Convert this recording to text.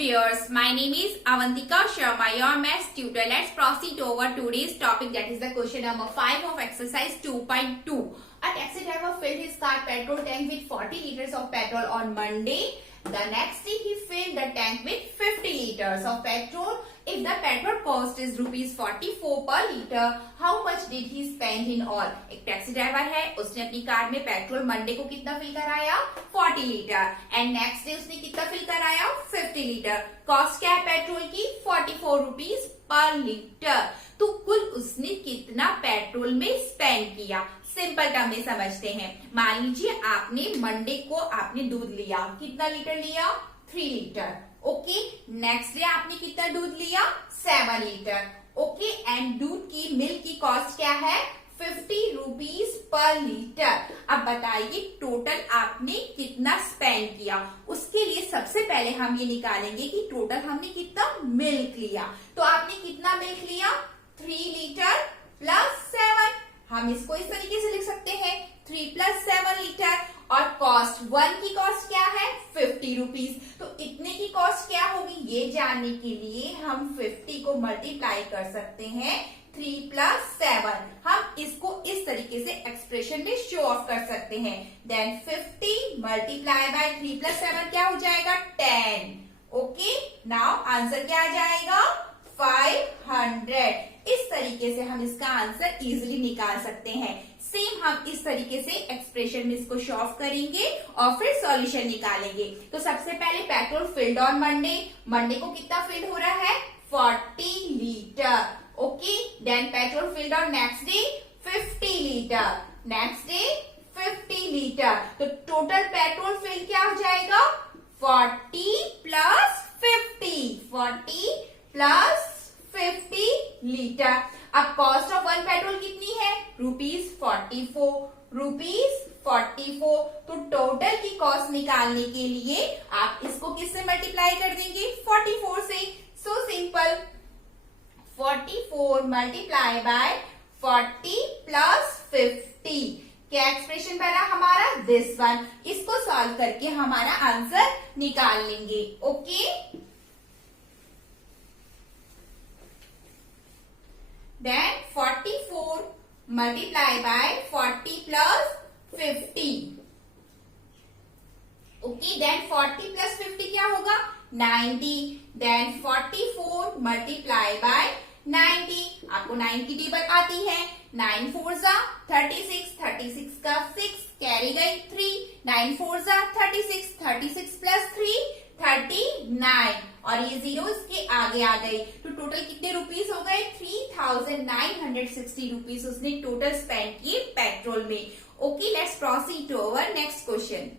viewers, my name is Avantika Sharma, your maths tutor. Let's proceed over today's topic, that is the question number 5 of exercise 2.2. A taxi driver filled his car petrol tank with 40 liters of petrol on Monday. The next day he filled the tank with 50 liters of petrol. If the petrol cost is rupees 44 per liter, how much did he spend in all? एक taxi driver है, उसने अपनी car में petrol Monday को कितना fill कराया? 40 litre. And next day उसने कितना फिल कराया? 50 लीटर. कॉस्ट क्या है पेट्रोल की? 44 रुपीज पर लीटर. तो कुल उसने कितना पेट्रोल में स्पेंड किया? सिंपल टर्म में समझते हैं. मान लीजिए आपने मंडे को आपने दूध लिया, कितना लीटर लिया? 3 लीटर. ओके. नेक्स्ट डे आपने कितना दूध लिया? 7 लीटर. ओके. एंड दूध की मिल्क की कॉस्ट क्या है? 50 रुपीज पर लीटर. अब बताइए टोटल आपने कितना स्पेंड किया. उसके लिए सबसे पहले हम ये निकालेंगे कि टोटल हमने कितना मिल्क लिया. तो आपने कितना मिल्क लिया? 3 लीटर प्लस 7. हम इसको इस तरीके से लिख सकते हैं 3 प्लस 7 लीटर. और कॉस्ट 1 की कॉस्ट क्या है? 50 रुपीज. तो इतने की कॉस्ट क्या होगी ये जानने के लिए हम 50 को मल्टीप्लाई कर सकते हैं 3 प्लस 7. हम इसको इस तरीके से एक्सप्रेशन में शो ऑफ कर सकते हैं. देन 50 मल्टीप्लाई बाय 3 प्लस 7 क्या हो जाएगा? 10. ओके. नाउ आंसर क्या आ जाएगा? 500. इस तरीके से हम इसका आंसर इजीली निकाल सकते हैं. सेम हम इस तरीके से एक्सप्रेशन में इसको शो ऑफ करेंगे और फिर सॉल्यूशन निकालेंगे. तो सबसे पहले petrol field on Monday. Monday को कितना फिल्ड हो रहा है? 40 litre. Okay. Then petrol field on next day 50 litre. Next day 50 litre. तो टोटल पेट्रोल फिल्ड क्या हो जाएगा? 40 प्लस 50. 40 plus 50 litre. अब कॉस्ट ऑफ 1 पेट्रोल कितनी है? रुपीज 44. रुपीज 44. तो टोटल की कॉस्ट निकालने के लिए आप इसको किससे मल्टीप्लाई कर देंगे? 44 से. So simple. 44 multiply by 40 plus 50. क्या एक्सप्रेशन बना हमारा? This one. इसको सॉल्व करके हमारा आंसर निकाल लेंगे. Okay. Then 44 multiply by 40 plus 50. Okay, then 40 plus 50 क्या होगा? 90. Then 44 multiply by 90. आपको 90 टेबल आती है. 9 4 जा 36. 36 का 6 कैरी गई 3. 9 4 जा 36. 36 प्लस 3 39. और ये जीरो इसके आगे आ गई. तो टोटल कितने रुपीस हो गए? 3960 रुपीस उसने टोटल स्पेंड किए पेट्रोल में. Okay. Let's proceed to our next question.